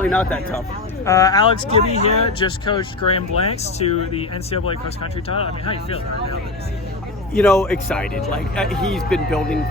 Really not that tough. Alex Gibby here just coached Graham Blanks to the NCAA cross country title. I mean, how you feeling right now? You know, excited. Like he's been building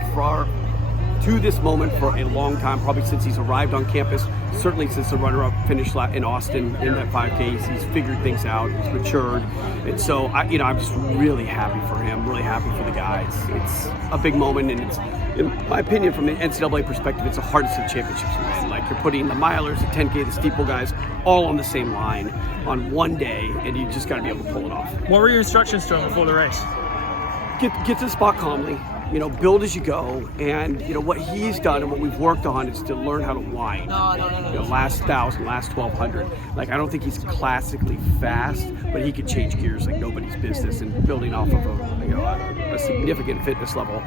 to this moment for a long time, probably since he's arrived on campus, certainly since the runner-up finish in Austin in that 5K. He's figured things out, he's matured. And so, I'm just really happy for him, really happy for the guys. It's a big moment, and it's, in my opinion, from the NCAA perspective, it's the hardest of championships to win. Like, you're putting the milers, the 10K, the steeple guys, all on the same line on one day, and you just got to be able to pull it off. What were your instructions to him before the race? Get to the spot calmly. Build as you go, and what he's done and what we've worked on is to learn how to wind. Last 1,000, last 1,200. Like, I don't think he's classically fast, but he can change gears like nobody's business. And building off of a significant fitness level,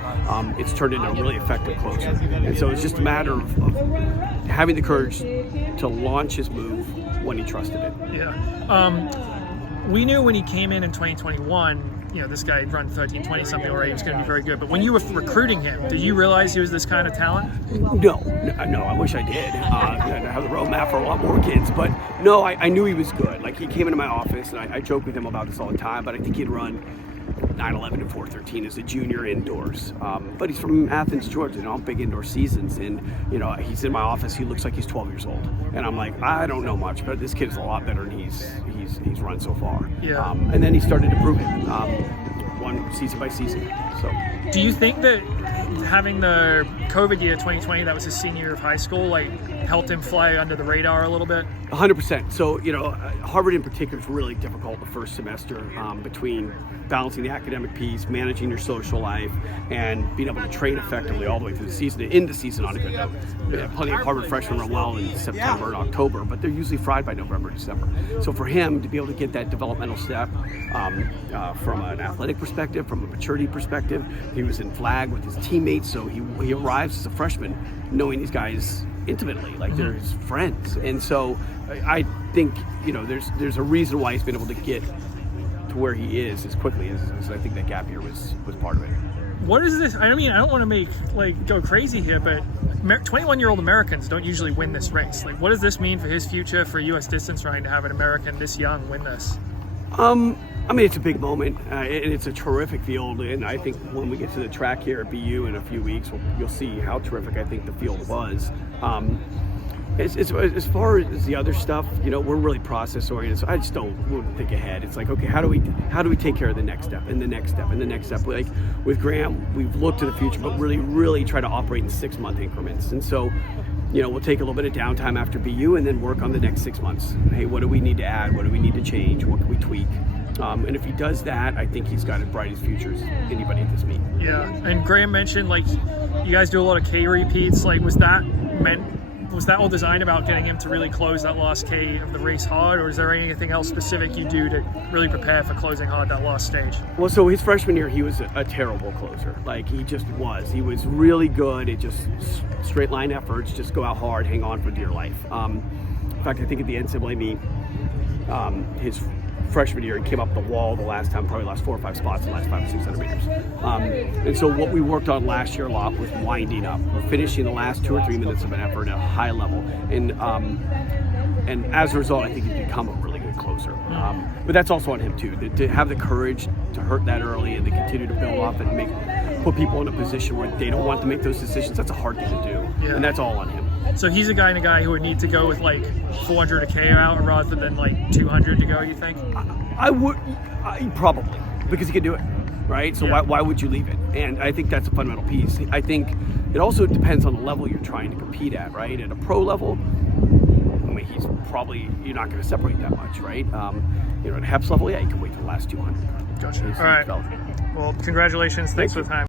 it's turned into a really effective closer. And so it's just a matter of having the courage to launch his move when he trusted it. Yeah. We knew when he came in 2021. This guy had run 13:20 something already. He was going to be very good. But when you were recruiting him, did you realize he was this kind of talent? No. I wish I did. I have the roadmap for a lot more kids. But no, I knew he was good. Like, he came into my office, and I joke with him about this all the time. But I think he'd run 9:11 and 4:13 as a junior indoors. But he's from Athens, Georgia. Big indoor seasons, and he's in my office. He looks like he's 12 years old, and I'm like, I don't know much, but this kid is a lot better than he's run so far. Yeah. And then he started to prove it, one season by season. So, do you think that having the COVID year 2020, that was his senior year of high school, like helped him fly under the radar a little bit? 100%. So, Harvard in particular is really difficult the first semester, between balancing the academic piece, managing your social life, and being able to train effectively all the way through the season and into season on a good note. Plenty of Harvard freshmen run well in September and October, but they're usually fried by November and December. So for him to be able to get that developmental step from an athletic perspective, from a maturity perspective, he was in flag with his teammates, so he arrives as a freshman knowing these guys intimately, like they're his friends. And so I think there's a reason why he's been able to get to where he is as quickly as I think that gap year was part of it. What is this? I don't want to go crazy here, but 21-year-old Americans don't usually win this race. Like, what does this mean for his future for U.S. distance running to have an American this young win this? It's a big moment, and it's a terrific field, and I think when we get to the track here at BU in a few weeks, you'll see how terrific I think the field was. As far as the other stuff, we're really process oriented, so I just don't think ahead. It's like, okay, how do we take care of the next step and the next step and the next step? Like with Graham, we've looked to the future, but really try to operate in 6-month increments. And so, we'll take a little bit of downtime after BU and then work on the next 6 months. Hey, what do we need to add? What do we need to change? What can we tweak? And if he does that, I think he's got as bright as future as anybody at this meet. Yeah, and Graham mentioned, like, you guys do a lot of K repeats. Like, was that all designed about getting him to really close that last K of the race hard, or is there anything else specific you do to really prepare for closing hard that last stage? Well, so his freshman year, he was a terrible closer. Like, he just was. He was really good at just straight line efforts, just go out hard, hang on for dear life. In fact, I think at the NCAA meet, his freshman year, he came up the wall the last time, probably lost 4 or 5 spots in the last 5 or 600 meters. And so what we worked on last year a lot was winding up, finishing the last 2 or 3 minutes of an effort at a high level. And as a result, I think he's become a really good closer. But that's also on him too, to have the courage to hurt that early and to continue to build off and put people in a position where they don't want to make those decisions. That's a hard thing to do, and that's all on him. So he's a guy who would need to go with like 400 a K out rather than like 200 to go, you think? I would probably, because he could do it, right? So why would you leave it? And I think that's a fundamental piece. I think it also depends on the level you're trying to compete at, right? At a pro level, he's probably, you're not going to separate that much, right? At a HEPS level, you can wait for the last 200. Gotcha. All right. Well, congratulations. Thanks for the time.